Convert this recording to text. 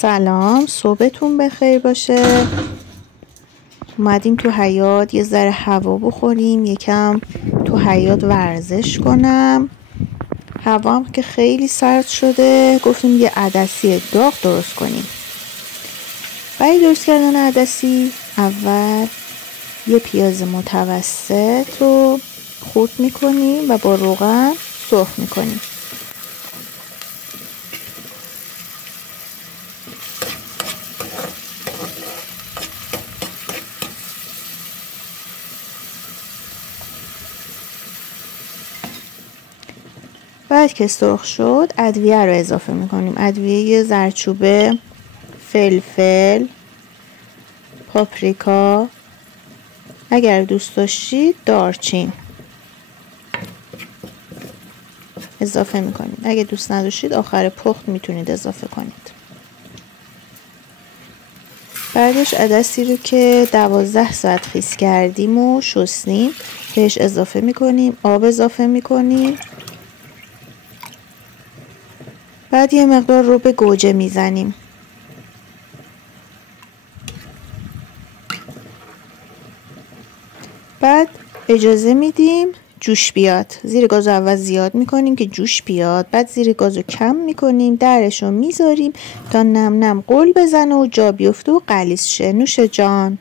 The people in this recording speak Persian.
سلام، صبحتون بخیر باشه. اومدیم تو حیاط یه ذره هوا بخوریم، یکم تو حیاط ورزش کنم. هوا هم که خیلی سرد شده، گفتیم یه عدسی داغ درست کنیم. برای درست کردن عدسی اول یه پیاز متوسط رو خرد میکنیم و با روغن سرخ میکنیم. بعد که سرخ شد ادویه رو اضافه میکنیم. ادویه زردچوبه، فلفل، پاپریکا، اگر دوست داشتید دارچین اضافه میکنید. اگه دوست نداشتید آخر پخت میتونید اضافه کنید. بعدش عدسی رو که 12 ساعت خیس کردیم و شستیم بهش اضافه میکنیم. آب اضافه میکنیم. بعد یه مقدار رو به گوجه میزنیم. بعد اجازه میدیم جوش بیاد. زیر گاز اول زیاد میکنیم که جوش بیاد، بعد زیر گاز رو کم میکنیم، درش رو میذاریم تا نم نم قل بزنه و جا بیفته و غلیظ شه. نوش جان.